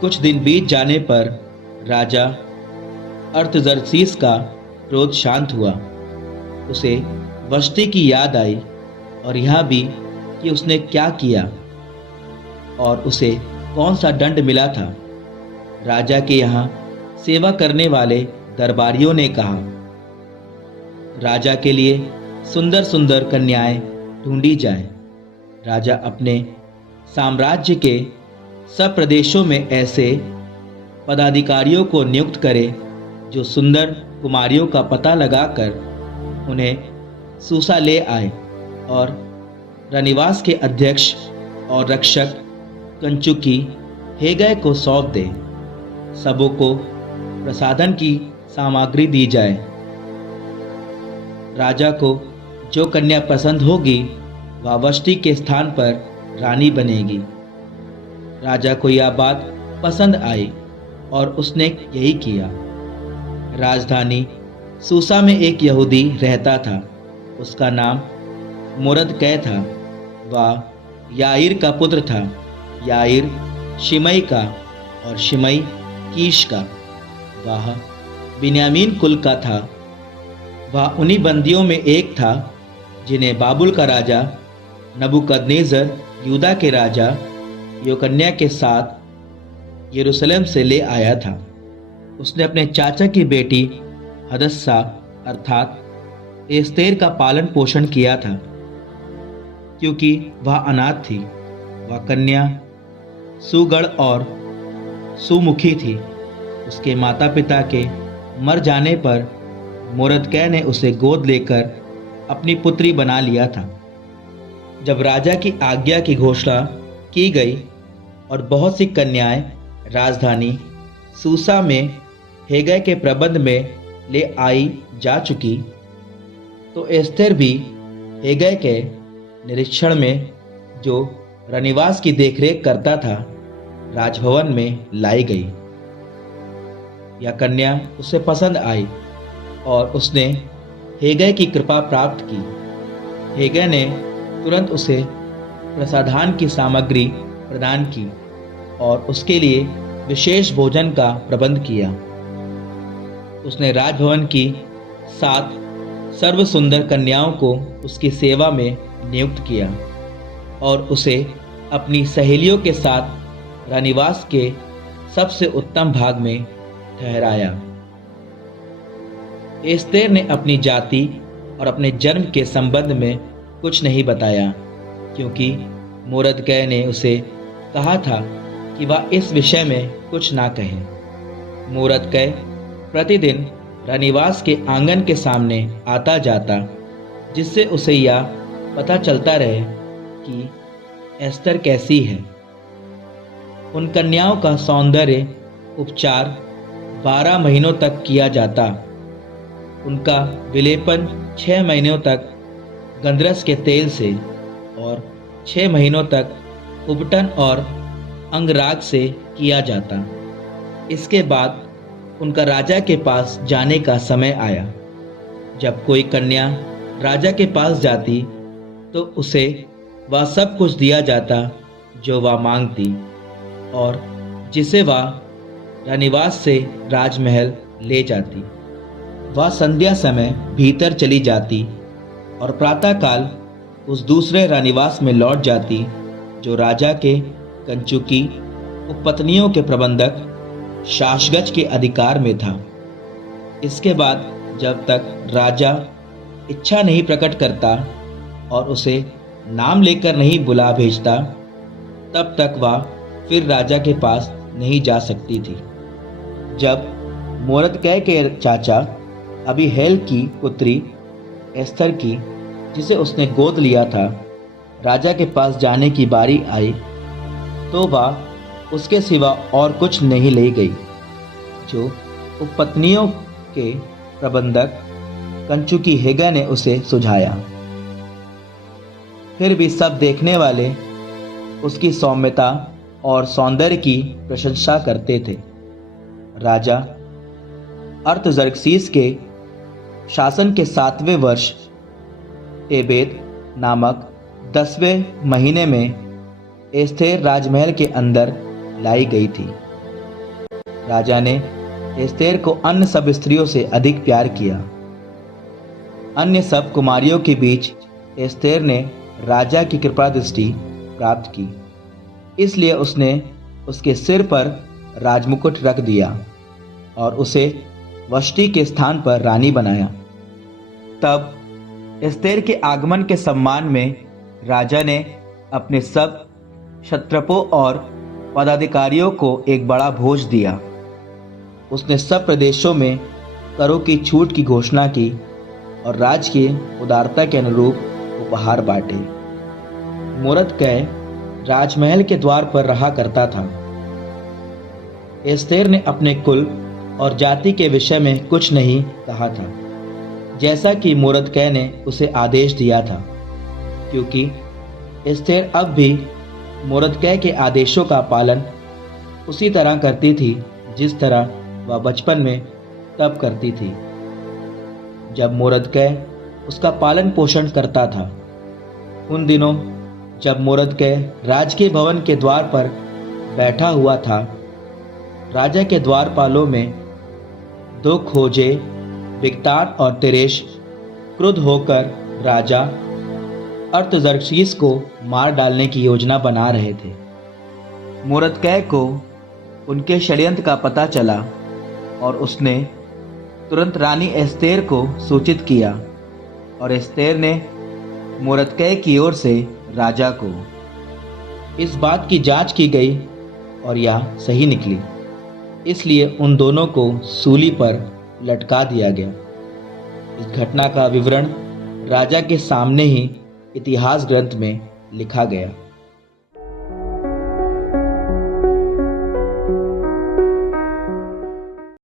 कुछ दिन बीत जाने पर राजा अर्थजर्सीस का क्रोध शांत हुआ। उसे वष्टी की याद आई और यह भी कि उसने क्या किया और उसे कौन सा दंड मिला था। राजा के यहाँ सेवा करने वाले दरबारियों ने कहा, राजा के लिए सुंदर सुंदर कन्याएं ढूंढी जाए। राजा अपने साम्राज्य के सब प्रदेशों में ऐसे पदाधिकारियों को नियुक्त करे जो सुंदर कुमारियों का पता लगाकर उन्हें सूसा ले आए और रनिवास के अध्यक्ष और रक्षक कंचुकी हेगय को सौंप दे। सबों को प्रसाधन की सामग्री दी जाए। राजा को जो कन्या पसंद होगी वह वष्टी के स्थान पर रानी बनेगी। राजा को यह बात पसंद आई और उसने यही किया। राजधानी सूसा में एक यहूदी रहता था। उसका नाम मोरदकै था। वह याईर का पुत्र था। याईर शिमई का और शिमई कीश का। वह बिन्यामीन कुल का था। वह उन्हीं बंदियों में एक था जिन्हें बाबुल का राजा नबूकदनेज़र यूदा के राजा योकन्या के साथ यरूशलेम से ले आया था। उसने अपने चाचा की बेटी हदस्सा अर्थात एस्तेर का पालन पोषण किया था, क्योंकि वह अनाथ थी। वह कन्या सुगढ़ और सुमुखी थी। उसके माता पिता के मर जाने पर मोरदकै ने उसे गोद लेकर अपनी पुत्री बना लिया था। जब राजा की आज्ञा की घोषणा की गई और बहुत सी कन्याएं राजधानी सूसा में हेगय के प्रबंध में ले आई जा चुकी, तो एस्तेर भी हेगय के निरीक्षण में, जो रनिवास की देखरेख करता था, राजभवन में लाई गई। यह कन्या उसे पसंद आई और उसने हेगय की कृपा प्राप्त की। हेगय ने तुरंत उसे प्रसाधान की सामग्री प्रदान की और उसके लिए विशेष भोजन का प्रबंध किया। उसने राजभवन की 7 सर्व सुंदर कन्याओं को उसकी सेवा में नियुक्त किया और उसे अपनी सहेलियों के साथ रानिवास के सबसे उत्तम भाग में ठहराया। एस्तेर ने अपनी जाति और अपने जन्म के संबंध में कुछ नहीं बताया, क्योंकि मोरदकै ने उसे कहा था कि वह इस विषय में कुछ ना कहे। मोरदकै प्रतिदिन रानिवास के आंगन के सामने आता जाता, जिससे उसे यह पता चलता रहे कि एस्तर कैसी है। उन कन्याओं का सौंदर्य उपचार 12 महीनों तक किया जाता। उनका विलेपन 6 महीनों तक गंधरस के तेल से और 6 महीनों तक उबटन और अंगराग से किया जाता। इसके बाद उनका राजा के पास जाने का समय आया। जब कोई कन्या राजा के पास जाती तो उसे वह सब कुछ दिया जाता जो वह मांगती और जिसे वह रानिवास से राजमहल ले जाती। वह संध्या समय भीतर चली जाती और प्रातःकाल उस दूसरे रानिवास में लौट जाती जो राजा के कंचुकी उपपत्नियों के प्रबंधक शाशगज के अधिकार में था। इसके बाद जब तक राजा इच्छा नहीं प्रकट करता और उसे नाम लेकर नहीं बुला भेजता, तब तक वह फिर राजा के पास नहीं जा सकती थी। जब मोरदकै के चाचा अबीहैल की पुत्री एस्तर की, जिसे उसने गोद लिया था, राजा के पास जाने की बारी आई, तो वह उसके सिवा और कुछ नहीं ले गई जो उपपत्नियों के प्रबंधक कंचुकी हेगय ने उसे सुझाया। फिर भी सब देखने वाले उसकी सौम्यता और सौंदर्य की प्रशंसा करते थे। राजा अर्थजर्क्सीस के शासन के 7वें वर्ष टेबेत नामक 10वें महीने में एस्थेर राजमहल के अंदर लाई गई थी। राजा ने एस्तेर को अन्य सब स्त्रियों से अधिक प्यार किया। अन्य सब कुमारियों के बीच एस्तेर ने राजा की कृपा दृष्टि प्राप्त की, इसलिए उसने उसके सिर पर राजमुकुट रख दिया और उसे वष्टि के स्थान पर रानी बनाया। तब एस्तेर के आगमन के सम्मान में राजा ने अपने सब क्षत्रपों और पदाधिकारियों को एक बड़ा भोज दिया। उसने सब प्रदेशों में करों की छूट की घोषणा की और राज की उदारता के अनुरूप उपहार बांटे। मोरदकै राजमहल के द्वार पर रहा करता था। एस्तेर ने अपने कुल और जाति के विषय में कुछ नहीं कहा था, जैसा कि मोरदकै ने उसे आदेश दिया था, क्योंकि एस्तेर अब भी मोरदकै के आदेशों का पालन उसी तरह करती थी जिस तरह वह बचपन में तब करती थी, जब मोरदकै उसका पालन पोषण करता था। उन दिनों जब मोरदकै राजकीय भवन के द्वार पर बैठा हुआ था, राजा के द्वारपालों में दो खोजे, बिगतान और तेरेश क्रुद्ध होकर राजा अर्थजर्क्सीस को मार डालने की योजना बना रहे थे। मोरदकै को उनके षड्यंत्र का पता चला और उसने तुरंत रानी एस्तेर को सूचित किया और एस्तेर ने मोरदकै की ओर से राजा को। इस बात की जांच की गई और यह सही निकली, इसलिए उन दोनों को सूली पर लटका दिया गया। इस घटना का विवरण राजा के सामने ही इतिहास ग्रंथ में लिखा गया।